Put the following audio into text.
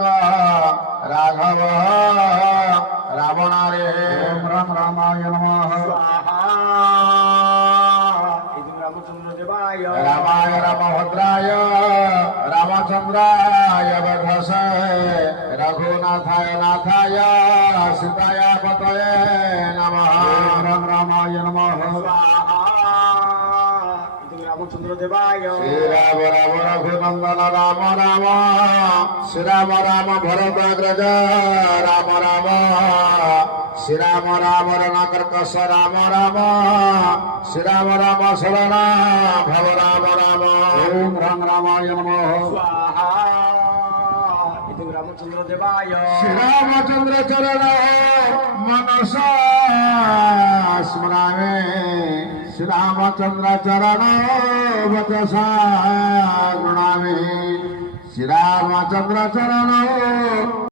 राघव रावणारे ओम राम रामाय नमः रामाय रामभद्राय रामचंद्राय वधस रघुनाथाय नाथाय सीताय पतये नमः ओम राम रामाय नमः रामचंद्र देवाय श्री राम राम रघुनंदन राम राम श्री राम राम भरतग्रज राम राम श्री राम राम रणकर्कश राम राम श्री राम राम शरण भव राम राम ओम राम रामाय नमः स्वाहा रामचंद्र देवाय श्री रामचंद्र चरण मनसा स्मरामे श्री रामचंद्र चरण वचसा गुणामे श्री रामचंद्र चरण